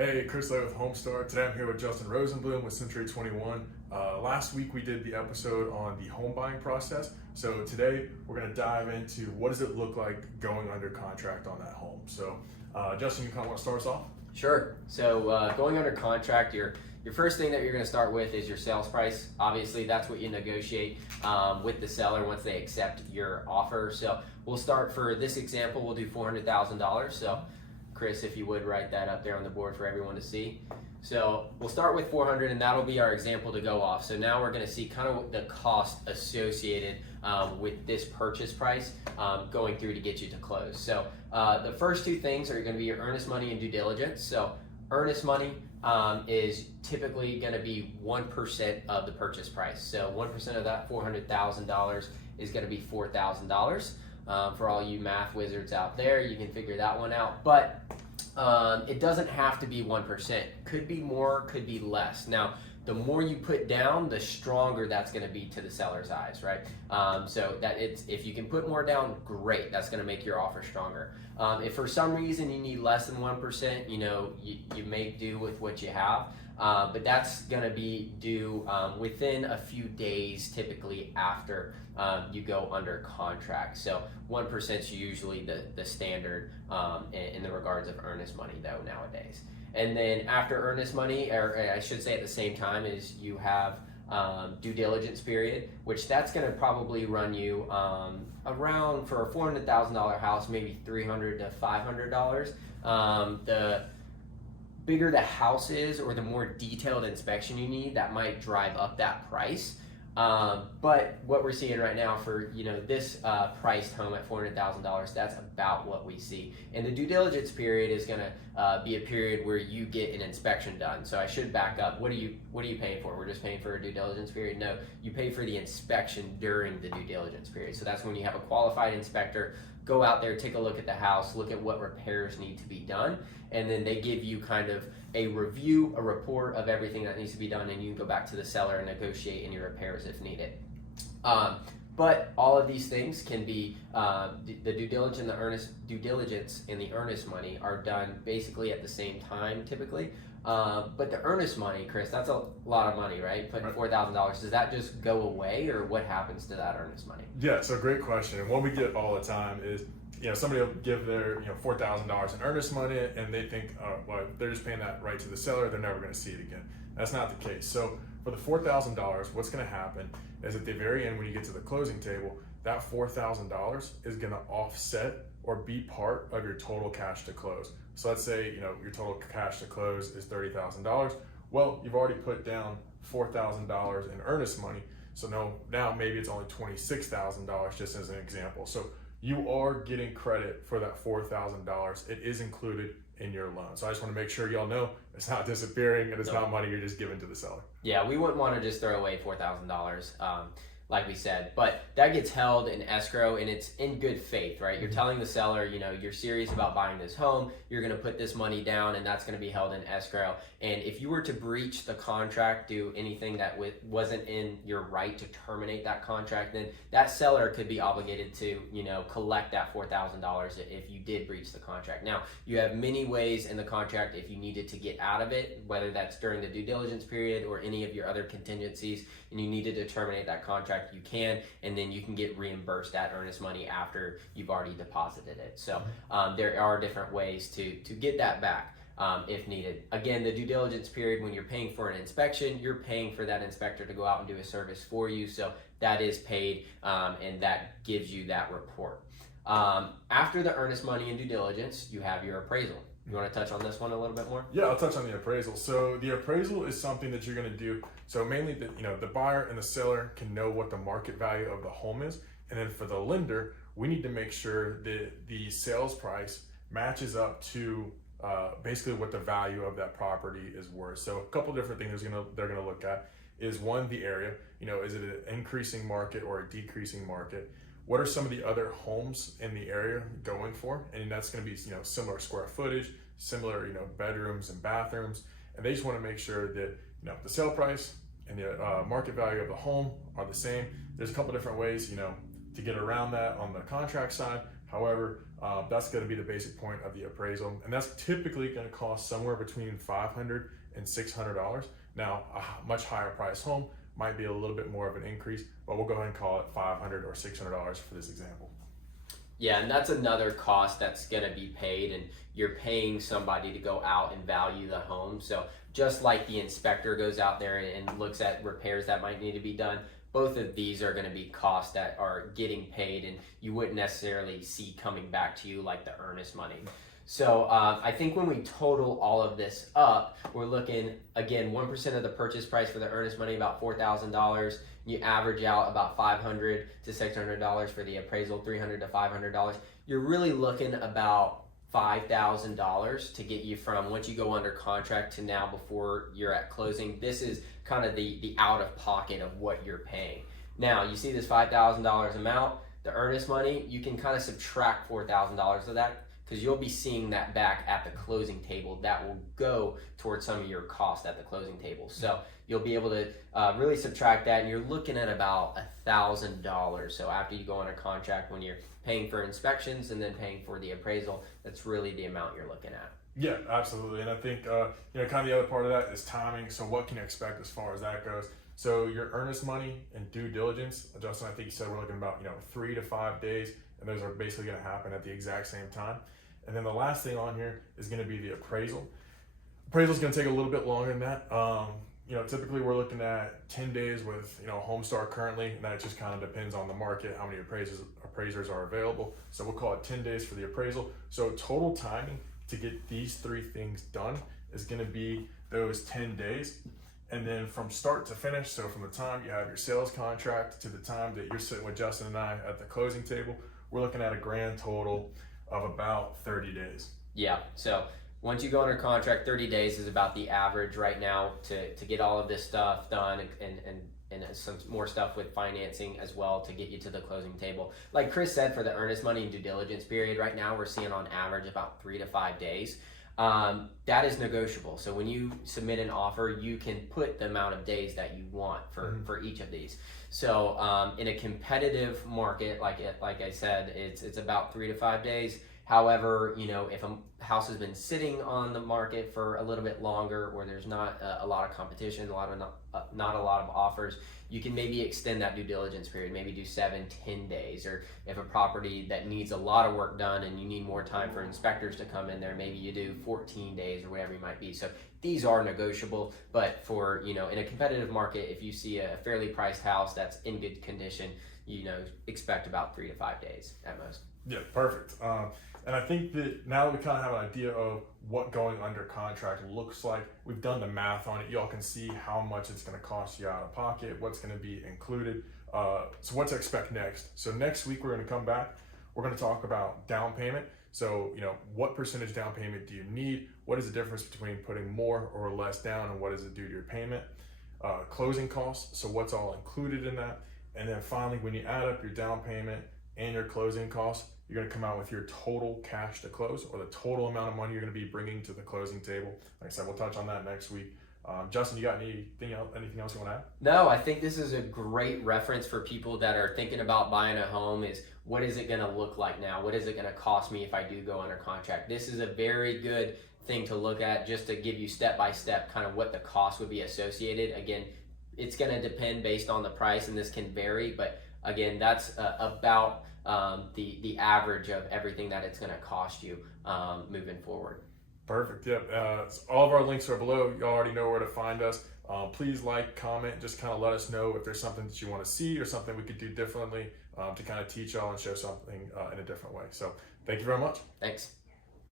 Hey, chris.laye with Homestar. Today I'm here with Justin Rosenblum with Century 21. Last week we did the episode on the home buying process. So today we're going to dive into what does it look like going under contract on that home. So Justin, you kind of want to start us off? Sure. So going under contract, your first thing that you're going to start with is your sales price. Obviously, that's what you negotiate with the seller once they accept your offer. So we'll start for this example, we'll do $400,000. So Chris, if you would write that up there on the board for everyone to see. So we'll start with 400 and that'll be our example to go off. So now we're going to see kind of the cost associated with this purchase price going through to get you to close. So the first two things are going to be your earnest money and due diligence. So earnest money is typically going to be 1% of the purchase price. So 1% of that $400,000 is going to be $4,000. For all you math wizards out there, you can figure that one out. But it doesn't have to be 1%. Could be more, could be less. Now, the more you put down, the stronger that's going to be to the seller's eyes, right? So that if you can put more down, great. That's going to make your offer stronger. If for some reason you need less than 1%, you make do with what you have. But that's going to be due within a few days, typically after you go under contract. So 1% is usually the standard in the regards of earnest money, though, nowadays. And then after earnest money, or I should say at the same time, is you have due diligence period, which that's going to probably run you around, for a $400,000 house, maybe $300 to $500. The bigger the house is, or the more detailed inspection you need, that might drive up that price. But what we're seeing right now for this priced home at $400,000, that's about what we see. And the due diligence period is going to be a period where you get an inspection done. So I should back up. What are you paying for? We're just paying for a due diligence period? No, you pay for the inspection during the due diligence period. So that's when you have a qualified inspector go out there, take a look at the house, look at what repairs need to be done, and then they give you kind of a review, a report of everything that needs to be done, and you can go back to the seller and negotiate any repairs if needed. But all of these things can be, the due diligence and the earnest money are done basically at the same time typically. But the earnest money, Chris, that's a lot of money, right? Putting $4,000, does that just go away, or what happens to that earnest money? Yeah, so great question. And what we get all the time is, somebody will give their $4,000 in earnest money and they think, well, they're just paying that right to the seller, they're never going to see it again. That's not the case. So for the $4,000, what's going to happen is at the very end, when you get to the closing table, that $4,000 is going to offset or be part of your total cash to close. So let's say your total cash to close is $30,000. Well, you've already put down $4,000 in earnest money. So now maybe it's only $26,000, just as an example. So you are getting credit for that $4,000. It is included in your loan. So I just want to make sure y'all know it's not disappearing and it's not money you're just giving to the seller. Yeah, we wouldn't want to just throw away $4,000. Like we said, but that gets held in escrow and it's in good faith, right? You're telling the seller, you're serious about buying this home, you're going to put this money down and that's going to be held in escrow. And if you were to breach the contract, do anything that wasn't in your right to terminate that contract, then that seller could be obligated to, collect that $4,000 if you did breach the contract. Now, you have many ways in the contract if you needed to get out of it, whether that's during the due diligence period or any of your other contingencies, and you needed to terminate that contract, you can, and then you can get reimbursed that earnest money after you've already deposited it. So there are different ways to get that back if needed. Again, the due diligence period, when you're paying for an inspection, you're paying for that inspector to go out and do a service for you. So that is paid and that gives you that report. After the earnest money and due diligence, you have your appraisal. You want to touch on this one a little bit more? Yeah, I'll touch on the appraisal. So the appraisal is something that you're going to do. So mainly the buyer and the seller can know what the market value of the home is. And then for the lender, we need to make sure that the sales price matches up to basically what the value of that property is worth. So a couple different things they're going to look at is, one, the area. Is it an increasing market or a decreasing market? What are some of the other homes in the area going for? And that's going to be similar square footage, similar bedrooms and bathrooms, and they just want to make sure that the sale price and the market value of the home are the same. There's a couple different ways to get around that on the contract side. However, That's going to be the basic point of the appraisal, and that's typically going to cost somewhere between $500 and $600. Now, a much higher price home might be a little bit more of an increase, but we'll go ahead and call it $500 or $600 for this example. Yeah, and that's another cost that's going to be paid, and you're paying somebody to go out and value the home. So just like the inspector goes out there and looks at repairs that might need to be done, both of these are going to be costs that are getting paid and you wouldn't necessarily see coming back to you like the earnest money. So I think when we total all of this up, we're looking, again, 1% of the purchase price for the earnest money, about $4,000. You average out about $500 to $600 for the appraisal, $300 to $500. You're really looking about $5,000 to get you from once you go under contract to now before you're at closing. This is kind of the out of pocket of what you're paying. Now, you see this $5,000 amount, the earnest money, you can kind of subtract $4,000 of that, because you'll be seeing that back at the closing table. That will go towards some of your costs at the closing table. So you'll be able to really subtract that, and you're looking at about $1,000. So after you go under contract, when you're paying for inspections and then paying for the appraisal, that's really the amount you're looking at. Yeah, absolutely. And I think kind of the other part of that is timing. So what can you expect as far as that goes? So your earnest money and due diligence, Justin, I think you said we're looking about 3 to 5 days, and those are basically going to happen at the exact same time. And then the last thing on here is going to be the appraisal. Appraisal is going to take a little bit longer than that. Typically we're looking at 10 days with Homestar currently, and that just kind of depends on the market, how many appraisers are available. So we'll call it 10 days for the appraisal. So total timing to get these 3 things done is going to be those 10 days. And then from start to finish, so from the time you have your sales contract to the time that you're sitting with Justin and I at the closing table, we're looking at a grand total of about 30 days. Yeah, so once you go under contract, 30 days is about the average right now to get all of this stuff done and some more stuff with financing as well to get you to the closing table. Like Chris said, for the earnest money and due diligence period right now, we're seeing on average about 3 to 5 days. That is negotiable. So when you submit an offer, you can put the amount of days that you want for each of these. So in a competitive market, like I said, it's about 3 to 5 days. However, if a house has been sitting on the market for a little bit longer, or there's not a lot of competition, not a lot of offers, you can maybe extend that due diligence period, maybe do 7, 10 days. Or if a property that needs a lot of work done and you need more time for inspectors to come in there, maybe you do 14 days or whatever it might be. So these are negotiable, but for, in a competitive market, if you see a fairly priced house that's in good condition, expect about 3 to 5 days at most. Yeah, perfect. And I think that now that we kind of have an idea of what going under contract looks like, we've done the math on it. Y'all can see how much it's going to cost you out of pocket, what's going to be included. So what to expect next. So next week we're going to come back. We're going to talk about down payment. So, what percentage down payment do you need? What is the difference between putting more or less down, and what does it do to your payment? Closing costs. So what's all included in that? And then finally, when you add up your down payment and your closing costs, you're going to come out with your total cash to close, or the total amount of money you're going to be bringing to the closing table. Like I said, we'll touch on that next week. Justin, you got anything else you want to add? No, I think this is a great reference for people that are thinking about buying a home. Is what is it going to look like now? What is it going to cost me if I do go under contract? This is a very good thing to look at, just to give you step-by-step kind of what the cost would be associated. Again, it's going to depend based on the price, and this can vary, but again, that's about the average of everything that it's going to cost you moving forward. Perfect. Yep. All of our links are below. You already know where to find us. Please like, comment, just kind of let us know if there's something that you want to see or something we could do differently to kind of teach y'all and show something in a different way. So thank you very much. Thanks.